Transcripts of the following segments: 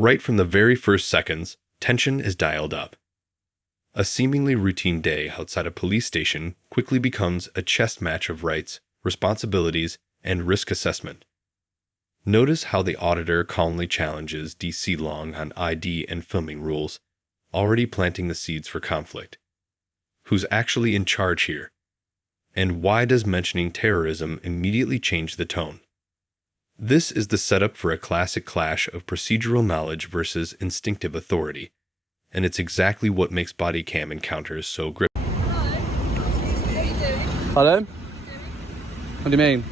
Right from the very first seconds, tension is dialed up. A seemingly routine day outside a police station quickly becomes a chess match of rights, responsibilities, and risk assessment. Notice how the auditor calmly challenges DC Long on ID and filming rules, already planting the seeds for conflict. Who's actually in charge here? And why does mentioning terrorism immediately change the tone? This is the setup for a classic clash of procedural knowledge versus instinctive authority, and it's exactly what makes body cam encounters so gripping. Hello? What do you mean?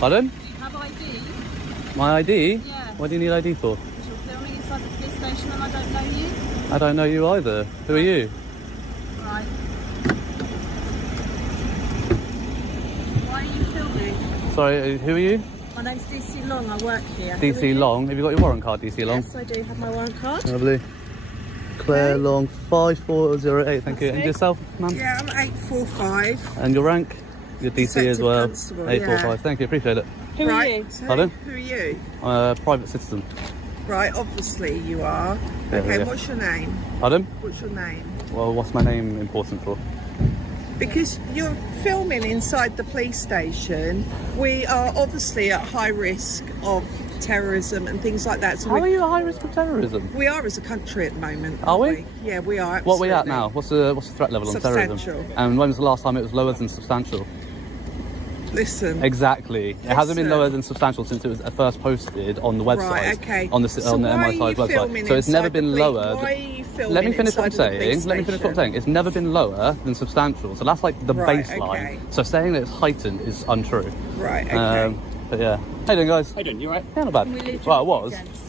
Pardon? Do you have ID? My ID? Yeah. What do you need ID for? Because you're filming inside the police station and I don't know you. I don't know you either. Who are you? Right. Why are you filming? Sorry, who are you? My name's DC Long, I work here. DC Long. Have you got your warrant card, DC Long? Yes, I do have my warrant card. Lovely. Claire Okay. Long, 5408, thank you. That's And me. yourself, ma'am? Yeah, I'm 845. And your rank? Your DC as Detective well. Constable, 845, yeah. thank you, appreciate it. Who are Right, you? so Pardon? who are you? I'm a private citizen. Right, obviously you are. Yeah, Okay, yeah. what's your name? Pardon? What's your name? Well, what's my name important for? Because you're filming inside the police station, we are obviously at high risk of terrorism and things like that. So How are you at high risk of terrorism? we are as a country at the moment. Are we? aren't Yeah, we are. What are we at absolutely. now? What's the threat level on terrorism? Substantial. And when was the last time it was lower than substantial? Listen. Exactly. It hasn't been Listen. lower than substantial since it was first posted on the website. Right, okay. On the So on the why are you MI5 filming website. So it's never inside the been police- lower. Why are you filming Let me finish what I'm inside of the police saying. Let me finish what I'm station? saying. It's never been lower than substantial. So that's like the Right, baseline. okay. So saying that it's heightened is untrue. Right, okay. But yeah. How you doing, guys? How you doing? You alright? Yeah, not bad. We live Well, I in was. weekends.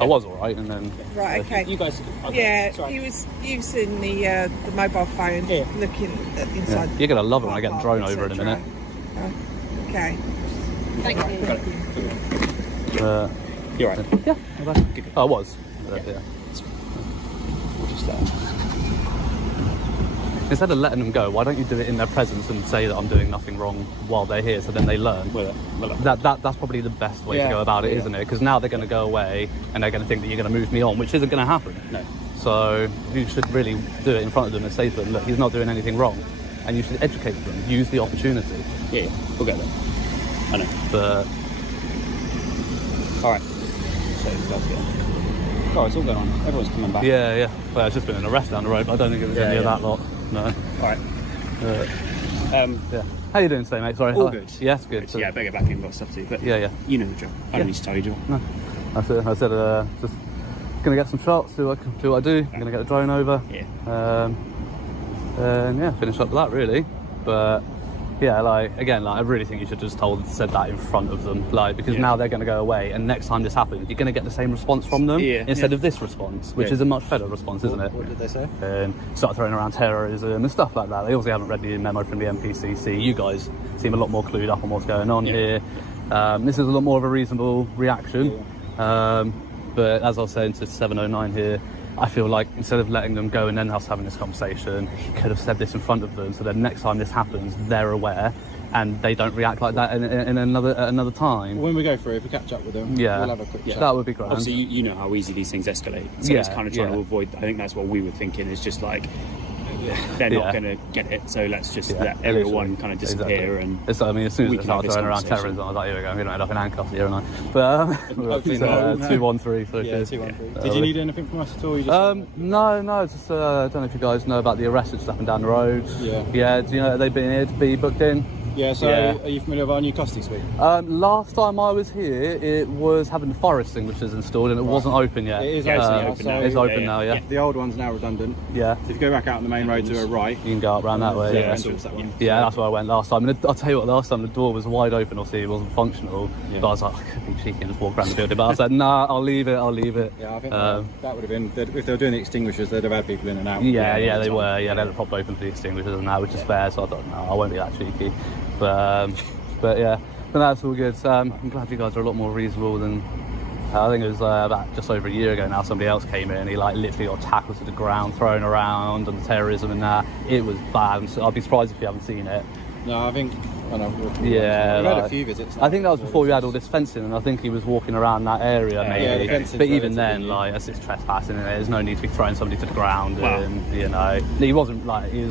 I was alright, and then. Right, okay. You guys. Okay. Yeah, Sorry. he was using the mobile phone, Yeah. looking at Yeah. inside. You're gonna love it when I get a drone over in a minute. Okay. Thank you. You alright? Yeah, not bad. Oh, I was. Yeah. Just Instead of letting them go, why don't you do it in their presence and say that I'm doing nothing wrong while they're here, so then they learn. well, That's probably the best way to Yeah, go about it, yeah. isn't it? Because now they're going to go away and they're going to think that you're going to move me on, which isn't going to happen. no. So you should really do it in front of them and say to them, look, he's not doing anything wrong, and you should educate them, use the opportunity. Yeah, we'll get there. I know. But Alright. So let's get on. Oh, it's all going on. Everyone's coming back. yeah, well, it's just been an arrest down the road, but I don't think it was Yeah, any of yeah. that lot. No. Alright. Yeah. How you doing today, mate? Sorry. All Hi. good. Yes, good. Yeah, I better get back in and got stuff to do. But Yeah. you know the drill. I don't need to tell you, Joe. No, that's it. I said just gonna get some shots. Do what I do. I'm gonna get the drone over. Yeah. And yeah, finish up with that really. But yeah, I really think you should just said that in front of them, because Yeah. now they're gonna go away, and next time this happens, you're gonna get the same response from them instead of this response, which Yeah. is a much better response, isn't it? What did they say? And start throwing around terrorism and stuff like that. They obviously haven't read the memo from the MPCC. You guys seem a lot more clued up on what's going on here. This is a lot more of a reasonable reaction. But as I was saying to 709 here, I feel like instead of letting them go and then us having this conversation, he could have said this in front of them, so then next time this happens, they're aware and they don't react like that in another time. When we go through, if we catch up with them, Yeah. we'll have a quick chat. That would be great. Obviously, you know how easy these things escalate. So it's Yeah, kind of trying yeah. to avoid. I think that's what we were thinking. Is just like they're not Yeah. going to get it. So let's just Yeah, let everyone literally. kind of disappear. Exactly. And as soon we as can they have started this throwing around conversation. terrorism, I was like, here we go, we're gonna end up in handcuffs here, and I. But Hopefully it's, not. 213. So Yeah, good. 213. Did you need anything from us at all? You just No, just I don't know if you guys know about the arrest that's happened down the road. Yeah. Do you know that they've been here to be booked in? Yeah, so Yeah. are you familiar with our new custody suite? Last time I was here, it was having the fire extinguishers installed and it wasn't open yet. It is Yeah, it's open only now, open so now. It's open Yeah, now, yeah. yeah. the old one's now redundant. Yeah. So if you go back out on the main road to a right, You can go up around that way. Yeah, Yeah, entrance, that one. Yeah, that's where I went last time. And I'll tell you what, last time the door was wide open, obviously it wasn't functional. Yeah. But I was like, I could be cheeky and just walk around the building. But I said, nah, I'll leave it. yeah, I think Um, that would have been, if they were doing the extinguishers, they'd have had people in and out. Yeah, all the they time. were. Yeah, they had it propped open for the extinguishers and that, which is fair. So I thought, no, I won't be that cheeky. But yeah, but that's all good. I'm glad you guys are a lot more reasonable than. I think it was about just over a year ago now. Somebody else came in. He literally got tackled to the ground, thrown around, and the terrorism and that. It was bad. So I'd be surprised if you haven't seen it. No, I think on a walking Yeah, We've had a like- few visits. I think that was before we had all this fencing, and I think he was walking around that area, maybe. Yeah, the fencing's But even then, relatively new. like, as it's trespassing, and there's no need to be throwing somebody to the ground. Wow. And he was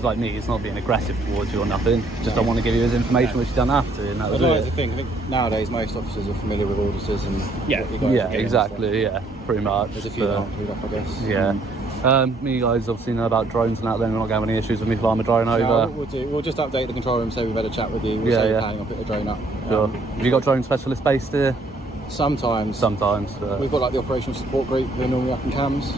like me. He's not being aggressive towards you or nothing. Just don't want to give you his information, which you don't have to. And that was But that's the it. thing. I think nowadays most officers are familiar with auditors and Yeah. what you guys Yeah, are getting, exactly. Yeah, pretty much. so There's a few that aren't clued up, I guess. Yeah. You guys obviously know about drones and that. Then we're not going to have any issues with me flying a drone over. No, we'll just update the control room, say we've had a chat with you. We'll Yeah, say yeah. you're planning on putting a drone up. Sure. Have you got drone specialists based here? Sometimes. Sometimes. We've got like the operational support group who are normally up in Cams.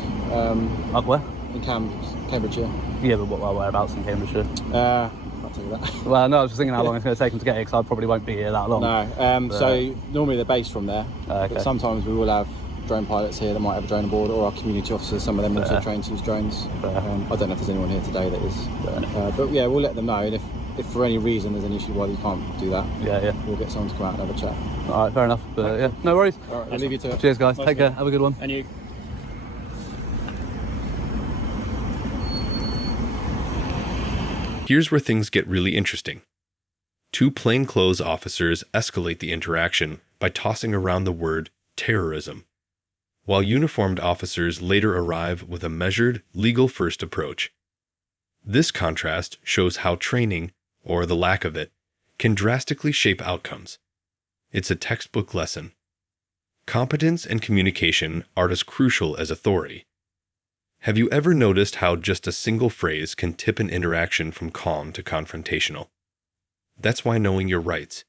Up where? In Cams, Cambridgeshire. Yeah, but whereabouts in Cambridgeshire? Can't tell you that. Well, no, I was just thinking how long it's going to take them to get here, because I probably won't be here that long. No. So normally they're based from there. Okay. But sometimes we will have drone pilots here that might have a drone aboard, or our community officers. Some of them also train to use drones. Fair. I don't know if there's anyone here today that is. But yeah, we'll let them know. And if for any reason there's an issue why you can't do that, Yeah. we'll get someone to come out and have a chat. All right, fair enough. But yeah, no worries. All right, I'll leave you to it. Cheers, guys. Nice Take to care. meet Have a good one. And you? Here's where things get really interesting. Two plainclothes officers escalate the interaction by tossing around the word terrorism, while uniformed officers later arrive with a measured, legal-first approach. This contrast shows how training, or the lack of it, can drastically shape outcomes. It's a textbook lesson. Competence and communication are as crucial as authority. Have you ever noticed how just a single phrase can tip an interaction from calm to confrontational? That's why knowing your rights,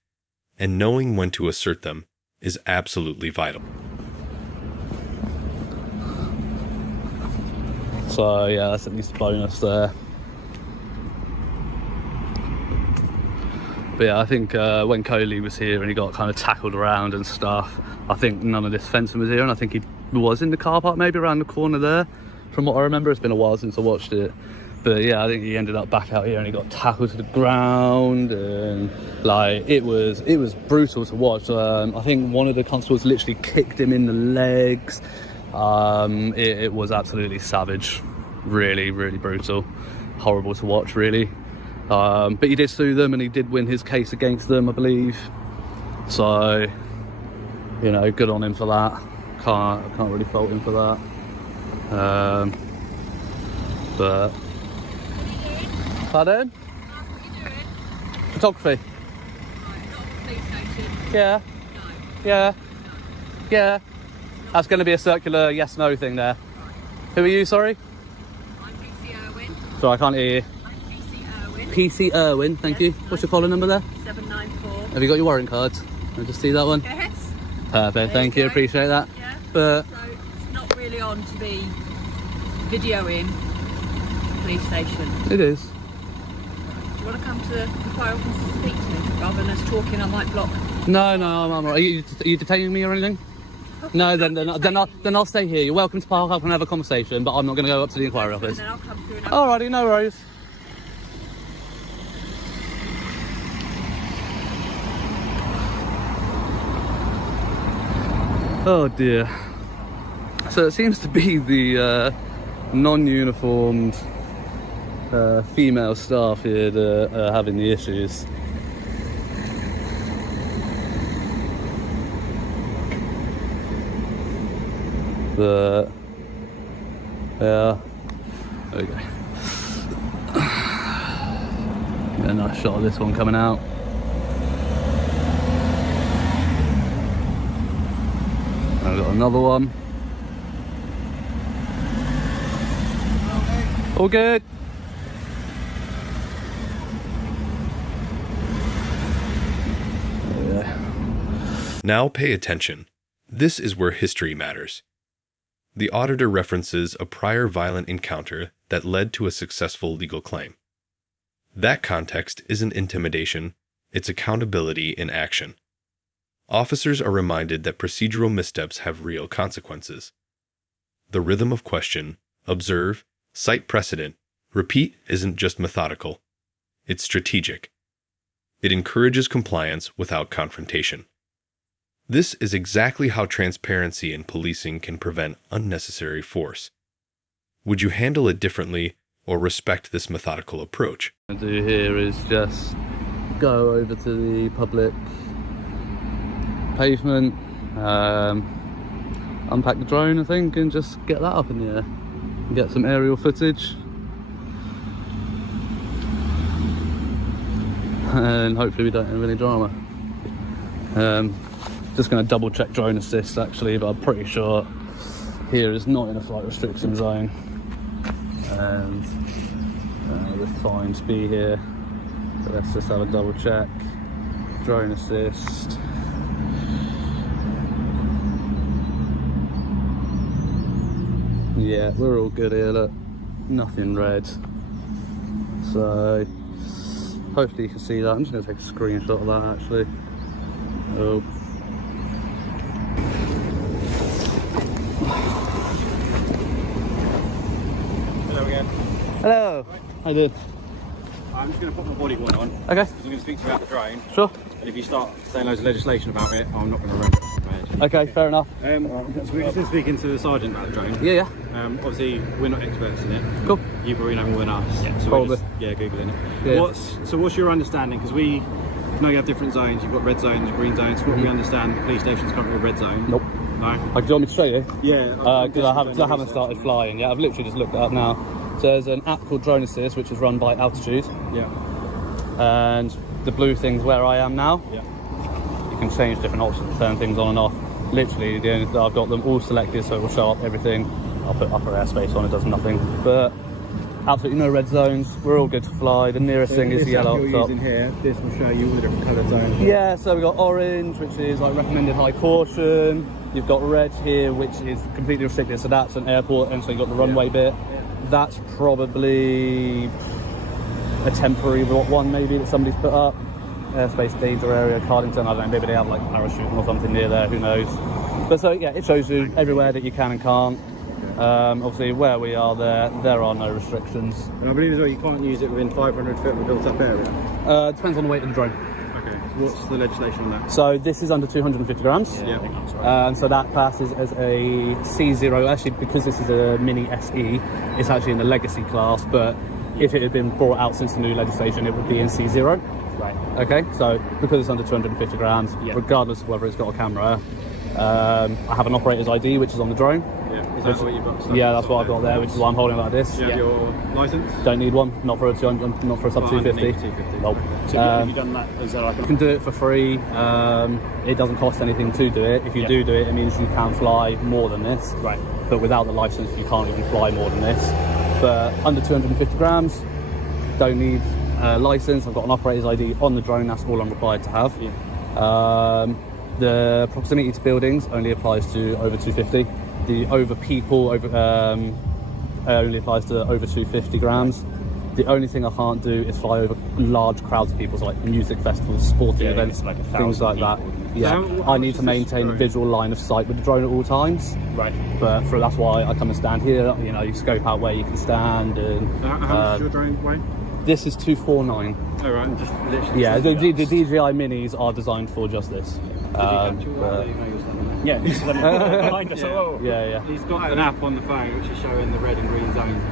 and knowing when to assert them, is absolutely vital. So yeah, that's at least a bonus there. But yeah, I think when Coley was here and he got kind of tackled around and stuff, I think none of this fencing was here, and I think he was in the car park, maybe around the corner there. From what I remember, it's been a while since I watched it. But yeah, I think he ended up back out here and he got tackled to the ground, and like it was brutal to watch. I think one of the constables literally kicked him in the legs. It was absolutely savage, really brutal, horrible to watch, really. But he did sue them and he did win his case against them, I believe. So good on him for that. Can't really fault him for that. But pardon? What are you doing? Photography. Right, not a police station. Yeah. No. Yeah. That's going to be a circular yes/no thing there. Who are you? Sorry. I'm PC Irwin. So I can't hear you. I'm PC Irwin. PC Irwin. Thank you. What's your caller number there? 794. Have you got your warrant cards? Can I just see that one? Yes. Perfect. Thank you. There you go. Appreciate that. Yeah. But So it's not really on to be videoing the police station. it is. Do you want to come to the fire office to speak to me? Rather than us talking, I might block. No, I'm all right. Are you detaining me or anything? No, then I'll stay here. You're welcome to park up and have a conversation, but I'm not going to go up to the inquiry And office. then I'll come through and Alrighty, no worries. Oh dear. So it seems to be the non-uniformed female staff here that are having the issues. But yeah, there we go. Get a nice shot of this one coming out. I've got another one. All good. Now pay attention. This is where history matters. The auditor references a prior violent encounter that led to a successful legal claim. That context isn't intimidation, it's accountability in action. Officers are reminded that procedural missteps have real consequences. The rhythm of question, observe, cite precedent, repeat isn't just methodical. It's strategic. It encourages compliance without confrontation. This is exactly how transparency in policing can prevent unnecessary force. Would you handle it differently or respect this methodical approach? What I'm going to do here is just go over to the public pavement, unpack the drone, I think, and just get that up in the air and get some aerial footage. And hopefully we don't have any drama. Just going to double check drone assist actually, but I'm pretty sure here is not in a flight restriction zone, and we're fine to be here. So let's just have a double check. Drone assist. Yeah, we're all good here, look, nothing red. So hopefully you can see that. I'm just going to take a screenshot of that actually. Oh. Hello again. Hello. How you doing? I'm just going to put my body worn on. Okay. I'm going to speak to you about the drone. Sure. And if you start saying loads of legislation about it, I'm not going to remember it. Okay, fair enough. So we've just been speaking to the sergeant about the drone. Yeah. Obviously, we're not experts in it. Cool. You probably know more than us. Yeah, so probably. Googling it. Yeah. What's your understanding? Because we know you have different zones. You've got red zones, green zones. What we understand, the police station's currently a red zone. Nope. No. Do you want me to show you? Yeah. Because I haven't started flying yet. I've literally just looked it up now. So there's an app called Drone Assist, which is run by Altitude. Yeah. And the blue thing's where I am now. Yeah. You can change different options to turn things on and off. Literally, I've got them all selected, so it will show up everything. I'll put upper airspace on, it does nothing. But absolutely no red zones. We're all good to fly. The nearest thing is the yellow up top. Using here, this will show you all the different coloured zones. Yeah, so we've got orange, which is like recommended high caution. You've got red here, which is completely restricted. So that's an airport, and so you've got the runway bit. That's probably a temporary one, maybe, that somebody's put up. Airspace danger area, Cardington, I don't know, maybe they have like parachuting or something near there, who knows. But so yeah, it shows you everywhere that you can and can't. Obviously where we are there are no restrictions. And I believe as well you can't use it within 500 foot of a built up area. Depends on the weight of the drone. Okay, what's the legislation on that? So this is under 250 grams. Yeah. So that passes as a C0, actually because this is a mini SE, it's actually in the legacy class, but if it had been brought out since the new legislation, it would be in C0. Right. Okay, so because it's under 250 grams, regardless of whether it's got a camera, I have an operator's ID, which is on the drone. Yeah. Is that what you've got? Yeah, that's what I've got there, which is why I'm holding it like this. Do you have your licence? Don't need one, not for a sub 250. Nope. So have you done that? Is there like You can do it for free. It doesn't cost anything to do it. If you do it, it means you can fly more than this. Right. But without the licence, you can't even fly more than this. But under 250 grams, don't need license. I've got an operator's ID on the drone. That's all I'm required to have. The proximity to buildings only applies to over 250. The over people only applies to over 250 grams. The only thing I can't do is fly over large crowds of people, so like music festivals, sporting events, like things like that. Yeah, I need to maintain a visual line of sight with the drone at all times. Right. But that's why I come and stand here. You know, you scope out where you can stand. And How much is your drone weigh? this is 249. Oh right, just literally. Yeah, the DJI minis are designed for just this. Yeah, this is behind us. Yeah. He's got an app on the phone which is showing the red and green zones.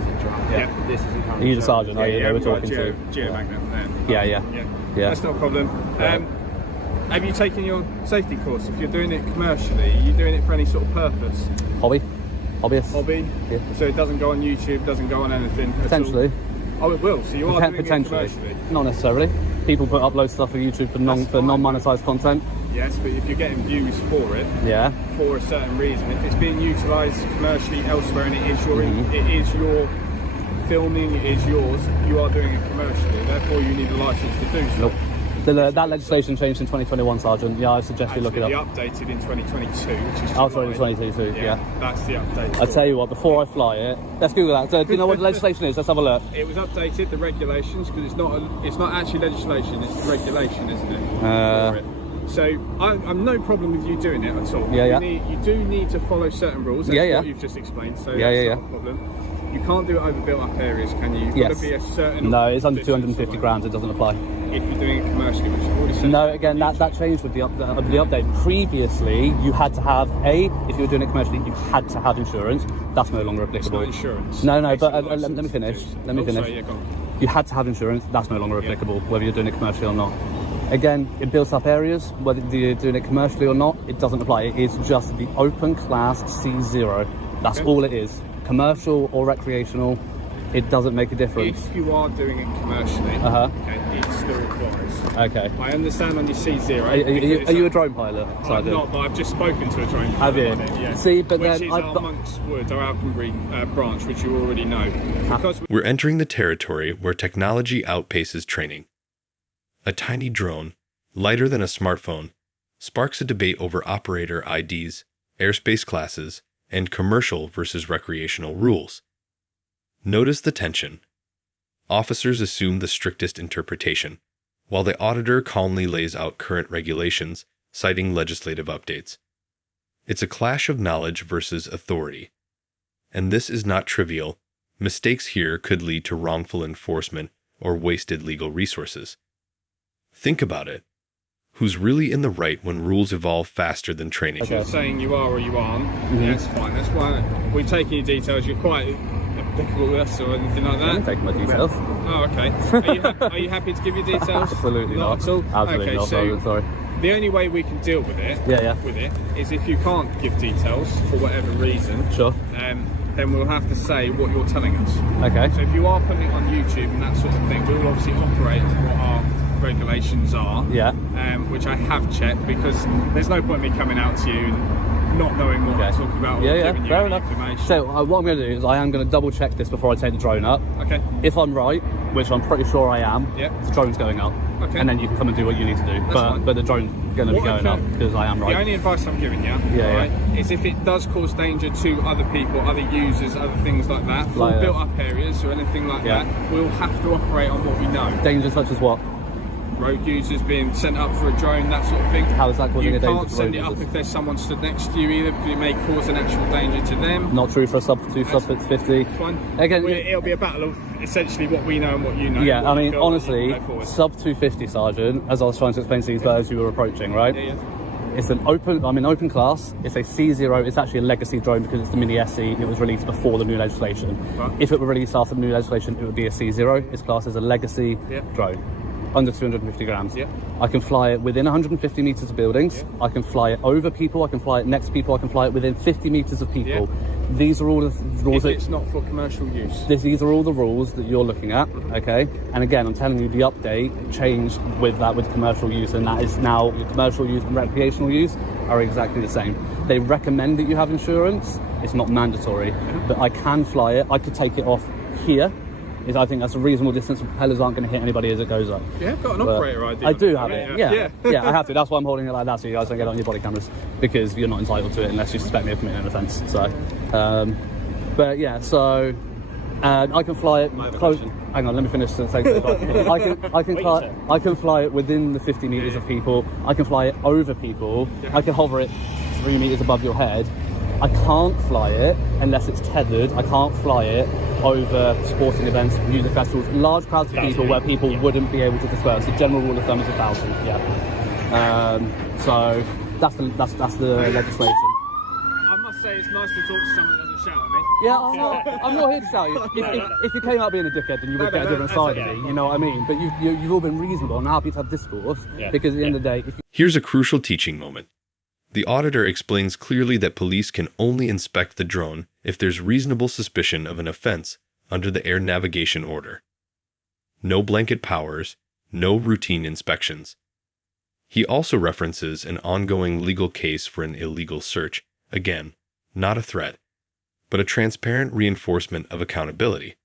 Yeah. This is Are you the sergeant? Are you? They were talking to. Geomagnet Yeah. Yeah. That's not a problem. Have you taken your safety course? If you're doing it commercially, are you doing it for any sort of purpose? Hobbyist. Hobby? Yeah. So it doesn't go on YouTube, doesn't go on anything at Potentially. all? Oh, it will. So you are doing it Potentially. commercially? Not necessarily. People upload stuff on YouTube for non-monetized content. Yes, but if you're getting views for it, Yeah. for a certain reason, if it's being utilised commercially elsewhere and it is your filming, it is yours, you are doing it commercially. Therefore, you need a license to do so. Nope. That legislation changed in 2021, Sergeant. Yeah, I suggest you look it up. Updated in 2022, which is Oh, sorry, 2022. Yeah. That's the update. I tell you what, before I fly it, let's Google that. Do you know what the legislation is? Let's have a look. It was updated, the regulations, because it's not actually legislation, it's regulation, isn't it? For it. So I'm no problem with you doing it at all. Yeah. You do need to follow certain rules. That's what you've just explained. So that's not a problem. You can't do it over built-up areas, can you? You've got to be a certain. No, it's under 250 grams. It doesn't apply. If you're doing it commercially, which you've already said. No, again, that changed with the update. Previously, you had to have if you were doing it commercially, you had to have insurance. That's no longer applicable. It's not insurance. No, but let me finish. Sorry, yeah, go on. You had to have insurance. That's no longer applicable, whether you're doing it commercially or not. Again, in built-up areas, whether you're doing it commercially or not, it doesn't apply. It is just the open class C0. That's all it is. Commercial or recreational, it doesn't make a difference. If you are doing it commercially, okay, it still applies. Okay. I understand on your C0. Are you a drone pilot? I'm not, but I've just spoken to a drone pilot. Have you? on it, yeah. See, but which then is our Monk's Wood, our Alconbury branch, which you already know. Because We're entering the territory where technology outpaces training. A tiny drone, lighter than a smartphone, sparks a debate over operator IDs, airspace classes, and commercial versus recreational rules. Notice the tension. Officers assume the strictest interpretation, while the auditor calmly lays out current regulations, citing legislative updates. It's a clash of knowledge versus authority. And this is not trivial. Mistakes here could lead to wrongful enforcement or wasted legal resources. Think about it. Who's really in the right when rules evolve faster than training? you're saying you are or you aren't, that's fine. That's why we've taken your details. You're quite applicable with us or anything like that. I didn't take my details. Oh, okay. Are you happy to give your details? Absolutely not. At all? Absolutely okay, not. so Sorry. the only way we can deal with it, is if you can't give details for whatever reason. Sure. Then we'll have to say what you're telling us. Okay. So if you are putting it on YouTube and that sort of thing, we will obviously operate what our regulations are. Yeah. Which I have checked, because there's no point in me coming out to you and not knowing what I'm talking about or giving you fair any enough. information. So what I'm going to do is I am going to double check this before I take the drone up. Okay. If I'm right, which I'm pretty sure I am, the drone's going up. Okay. And then you can come and do what you need to do. But the drone's going to be going up because I am right. The only advice I'm giving you, is if it does cause danger to other people, other users, other things like that, for built-up areas or anything like that, we'll have to operate on what we know. Danger such as what? Road users being sent up for a drone, that sort of thing. How is that causing a danger to road You can't send it up users? if there's someone stood next to you either, because it may cause an actual danger to them. Not true for a sub 50. Fine. Again, it'll be a battle of essentially what we know and what you know. Yeah, I mean, honestly, sub 250, Sergeant, as I was trying to explain to these birds who were approaching, right? Yeah. It's an open class. It's a C0. It's actually a legacy drone because it's the Mini SC. It was released before the new legislation. Right. If it were released after the new legislation, it would be a C0. It's classed as a legacy drone. Under 250 grams. Yeah. I can fly it within 150 meters of buildings. Yeah. I can fly it over people. I can fly it next to people. I can fly it within 50 meters of people. Yeah. These are all the rules. If it's not for commercial use. These are all the rules that you're looking at, okay? And again, I'm telling you, the update changed with that, with commercial use, and that is now your commercial use and recreational use are exactly the same. They recommend that you have insurance. It's not mandatory, but I can fly it. I could take it off here. I think that's a reasonable distance. Propellers aren't going to hit anybody as it goes up. Yeah, I've got an operator ID. I do have it. Yeah, I have to. That's why I'm holding it like that, so you guys don't get it on your body cameras, because you're not entitled to it unless you suspect me of committing an offence. So, but yeah, so I can fly it close. Hang on, let me finish the thing. I can fly it within the 50 meters of people. I can fly it over people. I can hover it 3 meters above your head. I can't fly it unless it's tethered. I can't fly it over sporting events, music festivals, large crowds of people where people wouldn't be able to disperse. The general rule of thumb is 1,000. So that's the legislation. I must say, it's nice to talk to someone that doesn't shout at me. Yeah, I'm not here to shout you. If you came out being a dickhead, then you would get a different side of me. You know what I mean? But you've all been reasonable and happy to have discourse, because at the end of the day, Here's a crucial teaching moment. The auditor explains clearly that police can only inspect the drone if there's reasonable suspicion of an offense under the Air Navigation Order. No blanket powers, no routine inspections. He also references an ongoing legal case for an illegal search, again, not a threat, but a transparent reinforcement of accountability.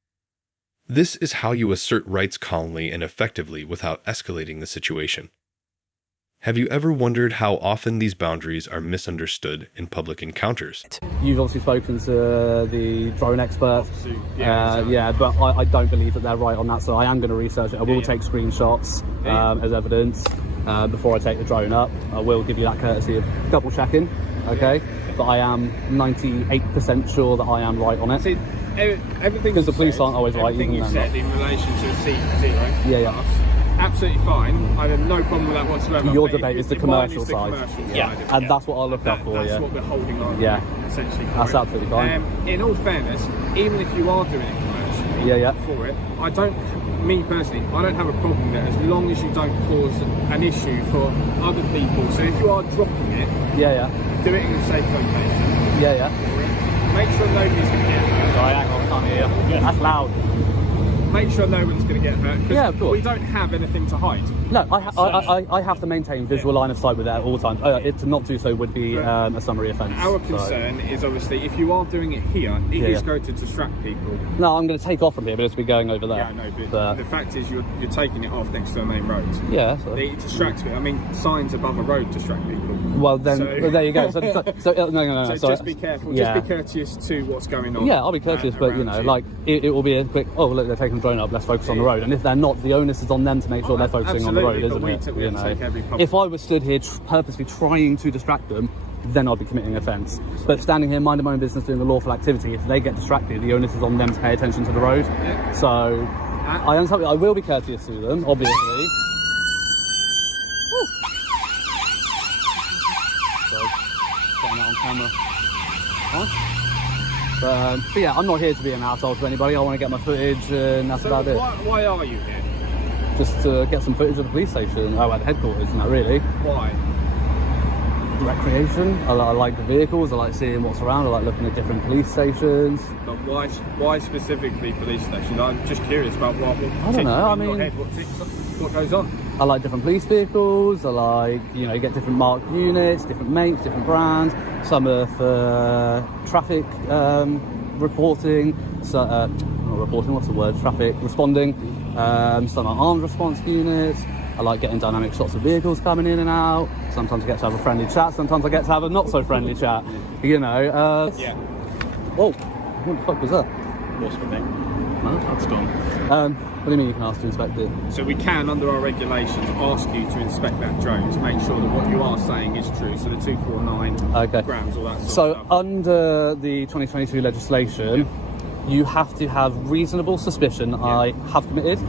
This is how you assert rights calmly and effectively without escalating the situation. Have you ever wondered how often these boundaries are misunderstood in public encounters? You've obviously spoken to the drone experts. But I don't believe that they're right on that, so I am going to research it. I will take screenshots as evidence before I take the drone up. I will give you that courtesy of double checking, okay? But I am 98% sure that I am right on it. See, everything because the police aren't always right. Everything you said in relation to a C0. Absolutely fine. I have no problem with that whatsoever. Your debate is the commercial side. And that's what I'll look up for. That's what we're holding on. Essentially. That's absolutely fine. In all fairness, even if you are doing it commercially, for it. Me personally, I don't have a problem with it as long as you don't cause an issue for other people. So if you are dropping it, do it in a safe location. Make sure nobody's going to get hurt. Sorry, hang on, I can't hear you. Yeah, that's loud. Make sure no one's going to get hurt. Yeah, of course. We don't have anything to hide. No, I have to maintain visual line of sight with it at all times. To not do so would be a summary offence. Our concern is obviously if you are doing it here, it is going to distract people. No, I'm going to take off from here, but it's be going over there. Yeah, I know, but the fact is you're taking it off next to a main road. Yeah. So. It distracts people. I mean, signs above a road distract people. Well, then, well, there you go. So no. So just be careful. Just be courteous to what's going on. Yeah, I'll be courteous, but like it will be a quick. Oh, look, they're taking the drone up. Let's focus on the road. And if they're not, the onus is on them to make sure they're focusing on the road, isn't it? You know, if I was stood here purposely trying to distract them, then I'd be committing an offence. But standing here, minding my own business, doing the lawful activity, if they get distracted, the onus is on them to pay attention to the road. Yeah. So I understand. I will be courteous to them, obviously. So getting that on camera. But yeah, I'm not here to be an arsehole to anybody. I want to get my footage, and that's about it. Why are you here? Just to get some footage of the police station, at the headquarters, and that really. Why? Recreation. I like the vehicles. I like seeing what's around. I like looking at different police stations. But why specifically police stations? I'm just curious about what I don't know. I mean, what goes on? I like different police vehicles. I like, you get different marked units, different makes, different brands. Some are for traffic reporting. So not reporting. What's the word? Traffic responding. Some are armed response units. I like getting dynamic shots of vehicles coming in and out. Sometimes I get to have a friendly chat. Sometimes I get to have a not so friendly chat. Yeah. Whoa, what the fuck was that? What's the name? No, that's gone. What do you mean you can ask to inspect it? So we can, under our regulations, ask you to inspect that drone to make sure that what you are saying is true. So the 249 grams, all that sort of stuff. Under the 2022 legislation, you have to have reasonable suspicion I have committed,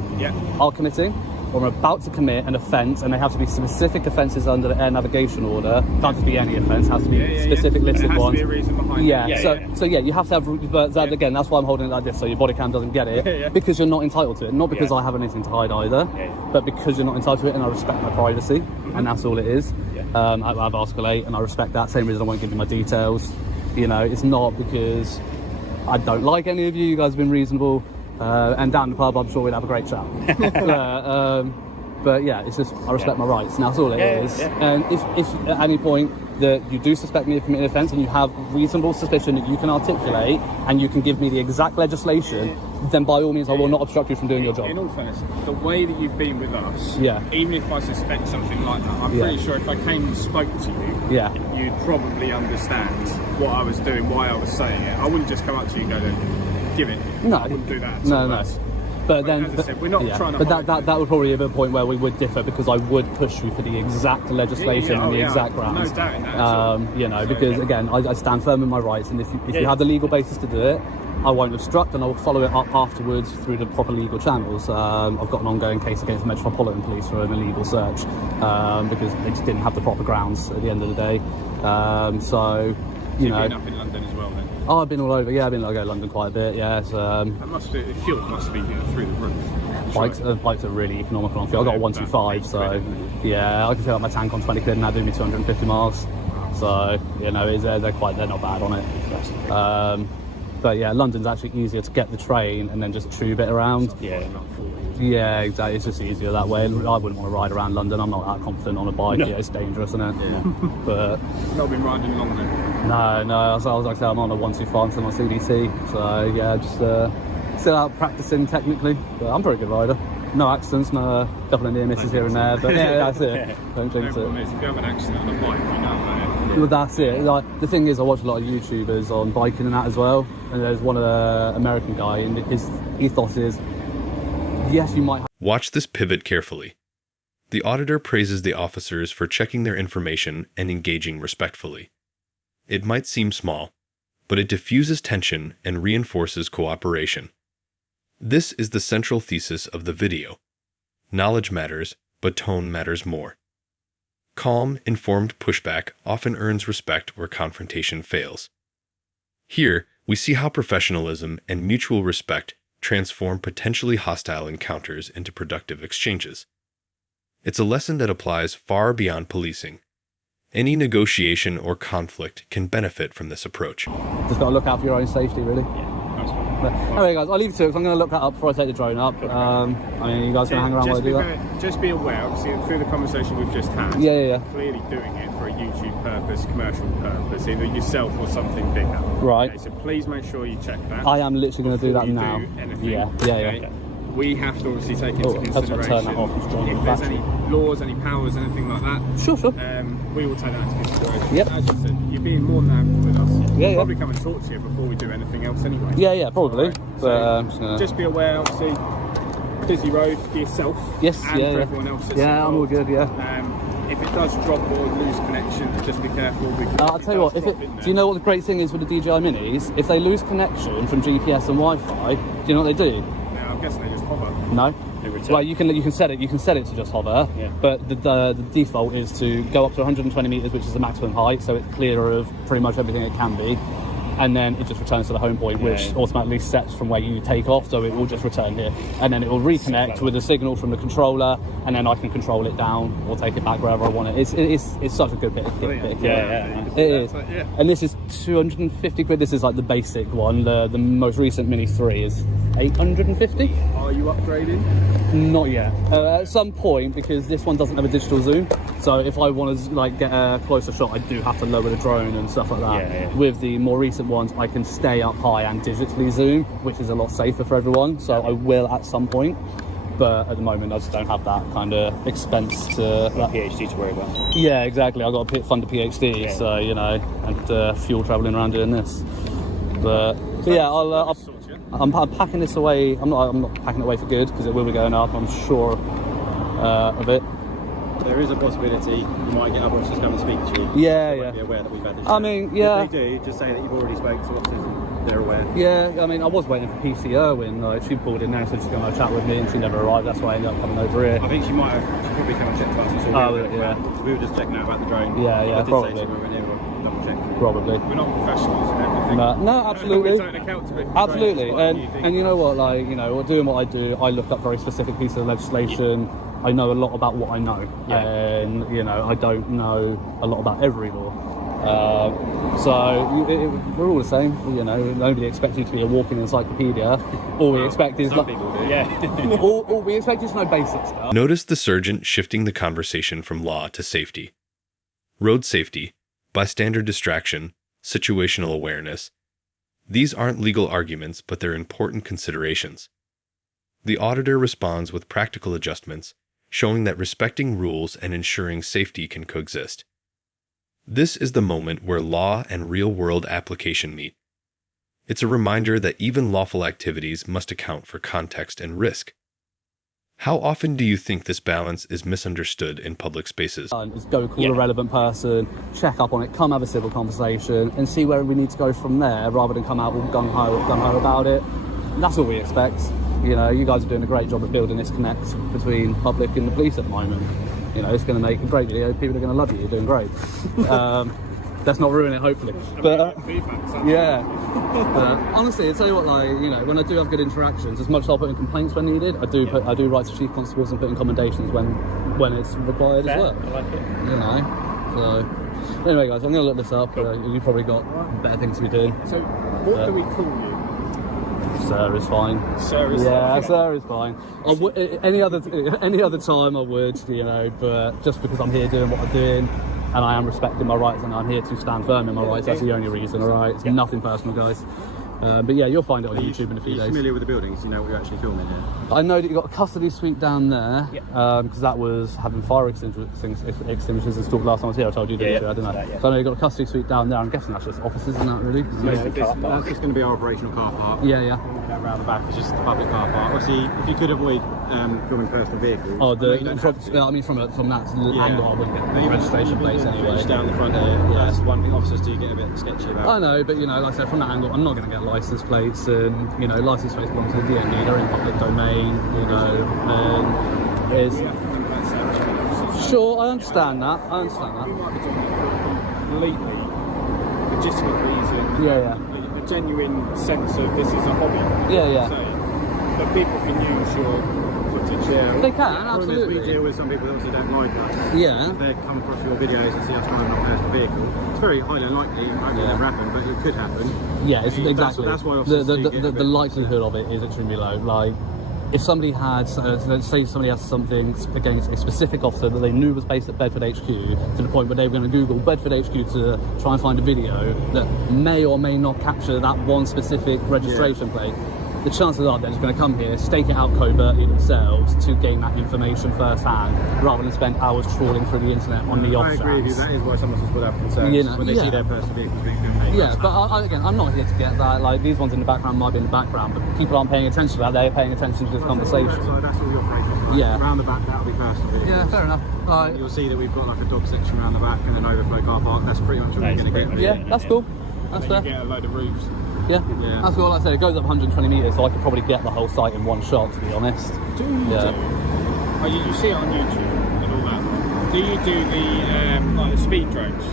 are committing, or I'm about to commit an offence, and they have to be specific offences under the air navigation order. Can't just be any offence, has to be specific listed ones. There has to be a reason behind it. So you have to have, but again, that's why I'm holding it like this, so your body cam doesn't get it, because you're not entitled to it. Not because I have anything to hide either, but because you're not entitled to it, and I respect my privacy, and that's all it is. I have escalate, and I respect that. Same reason I won't give you my details. It's not because I don't like any of you. You guys have been reasonable. And down the pub, I'm sure we'd have a great chat. But yeah, it's just I respect my rights, and that's all it is. And if at any point that you do suspect me of committing an offence and you have reasonable suspicion that you can articulate and you can give me the exact legislation, then by all means I will not obstruct you from doing your job. In all fairness, the way that you've been with us, even if I suspect something like that, I'm pretty sure if I came and spoke to you, you'd probably understand what I was doing, why I was saying it. I wouldn't just come up to you and go, give it. No, I wouldn't do that. No. But then, as I said, we're not trying to. But that would probably be a point where we would differ, because I would push you for the exact legislation and the exact grounds. No doubt in that. Because again, I stand firm in my rights, and if you have the legal basis to do it, I won't obstruct, and I will follow it up afterwards through the proper legal channels. I've got an ongoing case against the Metropolitan Police for an illegal search because they just didn't have the proper grounds at the end of the day. You've been up in London as well, then? Oh, I've been all over. I go to London quite a bit. The fuel must be through the roof. Bikes are really economical on fuel. I've got a 125, so I can fill up my tank on 20 quid and that do me 250 miles. So they're not bad on it. But yeah, London's actually easier to get the train and then just tube it around. Yeah, exactly. It's just easier that way. I wouldn't want to ride around London. I'm not that confident on a bike. No. It's dangerous, isn't it? Yeah. But you've not been riding long then? No. I was like I said, I'm on a 125 still on CDC. So yeah, just still out practicing technically. But I'm a very good rider. No accidents, no couple of near misses here and there. But yeah, that's it. Don't jinx it. If you have an accident on a bike, you know about it. Well, that's it. Like, the thing is, I watch a lot of YouTubers on biking and that as well. And there's one American guy, and his ethos is, yes, you might. Watch this pivot carefully. The auditor praises the officers for checking their information and engaging respectfully. It might seem small, but it diffuses tension and reinforces cooperation. This is the central thesis of the video. Knowledge matters, but tone matters more. Calm, informed pushback often earns respect where confrontation fails. Here, we see how professionalism and mutual respect transform potentially hostile encounters into productive exchanges. It's a lesson that applies far beyond policing. Any negotiation or conflict can benefit from this approach. Just got to look out for your own safety, really. Anyway, guys, I'll leave it to it because I'm going to look that up before I take the drone up. I mean, you guys going to hang around while I do that? Just be aware, obviously, through the conversation we've just had, yeah. clearly doing it for a YouTube purpose, commercial purpose, either yourself or something bigger. Right. Okay, so please make sure you check that. I am literally going to do that now. Do anything, yeah. Okay? We have to obviously take into consideration turn that off. if there's any laws, any powers, anything like that. Sure. We will take that into consideration. Yep. As you said, you're being more than happy with us. Yeah, We'll probably come and talk to you before we do anything else anyway. Yeah, probably. Right. But, just be aware, obviously, busy road for yourself. Yes, and for everyone else. That's I'm all involved. good. Yeah. If it does drop or lose connection, just be careful. I'll tell you what. Do you know what the great thing is with the DJI Minis? If they lose connection from GPS and Wi-Fi, do you know what they do? Now, I'm guessing they just hover. No. Well, you can set it to just hover, but the default is to go up to 120 meters, which is the maximum height, so it's clear of pretty much everything it can be, and then it just returns to the home point, which automatically sets from where you take off, so it will just return here, and then it will reconnect with a signal from the controller, and then I can control it down or take it back wherever I want it. It's such a good bit of kit. It is. And this is 250 quid. This is like the basic one. The most recent Mini 3 is 850. Are you upgrading? Not yet. At some point, because this one doesn't have a digital zoom, so if I want to like get a closer shot, I do have to lower the drone and stuff like that. With the more recent ones, I can stay up high and digitally zoom, which is a lot safer for everyone. So I will at some point, but at the moment I just don't have that kind of expense to PhD to worry about. Yeah, exactly. I got to fund a PhD, so you know, and fuel traveling around doing this. But yeah, I'm packing this away. I'm not packing it away for good because it will be going up. I'm sure of it. There is a possibility you might get other officers come and speak to you. Yeah. Be aware that we've had this. I mean, yeah. If they do, just say that you've already spoken to officers and they're aware. Yeah, I mean, I was waiting for PC Irwin. She pulled in now, so she's going to chat with me, and she never arrived. That's why I ended up coming over here. I think she probably come and check to us. We were just checking out about the drone. Yeah, probably. Say to we went here, we'll double check. Probably. We're not professionals in everything. No, absolutely. We don't account to it. Absolutely, and you know what, like, you know, doing what I do, I look up very specific pieces of legislation. I know a lot about what I know, and you know, I don't know a lot about every law. So we're all the same, you know. Nobody expects you to be a walking encyclopedia. All we expect is Some people do. all we expect is to know basic stuff. Notice the sergeant shifting the conversation from law to safety. Road safety, bystander distraction, situational awareness. These aren't legal arguments, but they're important considerations. The auditor responds with practical adjustments, showing that respecting rules and ensuring safety can coexist. This is the moment where law and real-world application meet. It's a reminder that even lawful activities must account for context and risk. How often do you think this balance is misunderstood in public spaces? Is go call a relevant person, check up on it, come have a civil conversation, and see where we need to go from there, rather than come out all gung-ho about it. And that's all we expect. You know, you guys are doing a great job of building this connect between public and the police at the moment. You know, it's going to make a great video. People are going to love you. You're doing great. Let's not ruin it, hopefully. But honestly, I tell you what, like, you know, when I do have good interactions, as much as I'll put in complaints when needed, I do write to chief constables and put in commendations when it's required as well. I like it. You know, so anyway, guys, I'm going to look this up. You've probably got better things to be doing. So, what do we call you? Sir is fine. Sir is fine. fine. Sir is fine. Any other time I would, you know, but just because I'm here doing what I'm doing, and I am respecting my rights, and I'm here to stand firm in my rights, that's the only reason, alright? It's nothing personal, guys. But yeah, you'll find it on YouTube in a few days. Are you familiar with the buildings? You know what you're actually filming here? I know that you've got a custody suite down there, because that was having fire extinguishers installed last time I was here. I told you, didn't I? Didn't I? So I know you've got a custody suite down there. I'm guessing that's just offices, isn't that really? That's just going to be our operational car park. Yeah. Around the back is just the public car park. Obviously, if you could avoid filming personal vehicles. Oh, from that angle, I wouldn't get the registration plates anyway. Down the front here. That's one thing officers do get a bit sketchy about. I know, but you know, like I said, from that angle, I'm not going to get license plates, and you know, license plates belong to the DMV. They're in public domain, you know, and sure, I understand that. We might be doing it for a completely legitimate reason. Yeah. A genuine sense of this is a hobby. Yeah. But people can use your footage. Yeah. They can, Problem is absolutely. we deal with some people that obviously don't like us. Yeah. If they come across your videos and see us driving a personal vehicle, it's very highly unlikely. It won't never happen, but it could happen. Yeah, it's exactly. That's why the likelihood of it is extremely low. Like, if somebody had, let's say somebody has something against a specific officer that they knew was based at Bedford HQ, to the point where they were going to Google Bedford HQ to try and find a video that may or may not capture that one specific registration plate, the chances are they're just going to come here, stake it out covertly themselves to gain that information firsthand, rather than spend hours trawling through the internet on the off chance. I agree with you. That is why some of us would have concerns when they see their personal vehicles being filmed. Yeah, but again, I'm not here to get that. Like, these ones in the background might be in the background, but people aren't paying attention to that. They're paying attention to this conversation. So that's all your pages, right? Yeah. Around the back, that'll be personal vehicles. Yeah, fair enough. You'll see that we've got like a dog section around the back and an overflow car park. That's pretty much what we're going to get. Yeah, that's cool. That's And then fair. you get a load of roofs. Yeah, that's cool. Like I said, it goes up 120 metres, so I could probably get the whole site in one shot, to be honest. Oh, you see it on YouTube and all that. Do you do the like the speed drones?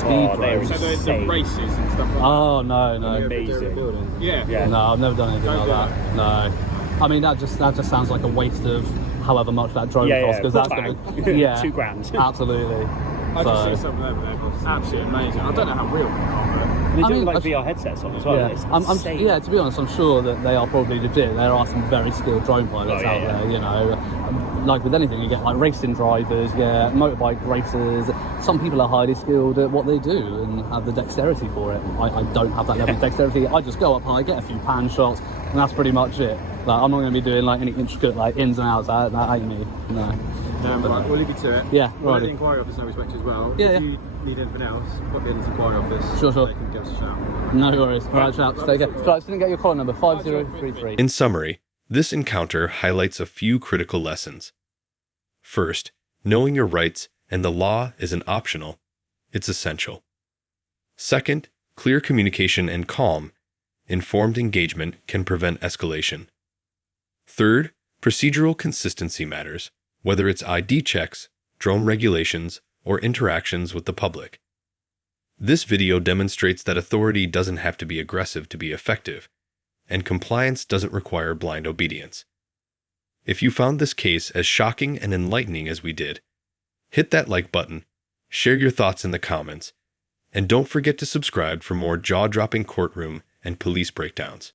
Drones. So the races and stuff like that? Oh, no. Amazing. Yeah. No, I've never done anything Don't like do that. No. I mean, that just sounds like a waste of however much that drone costs, because that's going to... Yeah. £2,000. Absolutely. I just see something over there, but it's absolutely amazing. I don't know how real they are, but... They do I mean, like VR headsets on as well. Yeah, It's I'm, insane. yeah, to be honest, I'm sure that they are probably legit. There are some very skilled drone pilots out there, you know. Like with anything, you get like racing drivers, motorbike racers. Some people are highly skilled at what they do and have the dexterity for it. I don't have that level of dexterity. I just go up high, get a few pan shots, and that's pretty much it. Like, I'm not going to be doing like any intricate like ins and outs. That ain't me. No. Right, we'll leave you to it. Yeah, we'll let right. the inquiry office know respect as well. Yeah, if you need anything else, pop in the inquiry office. Sure. They can give us a shout. No worries. All right, chaps. Take care. Right, didn't get your call number 5033. In summary, this encounter highlights a few critical lessons. First, knowing your rights and the law isn't optional, it's essential. Second, clear communication and calm, informed engagement can prevent escalation. Third, procedural consistency matters, whether it's ID checks, drone regulations, or interactions with the public. This video demonstrates that authority doesn't have to be aggressive to be effective, and compliance doesn't require blind obedience. If you found this case as shocking and enlightening as we did, hit that like button, share your thoughts in the comments, and don't forget to subscribe for more jaw-dropping courtroom and police breakdowns.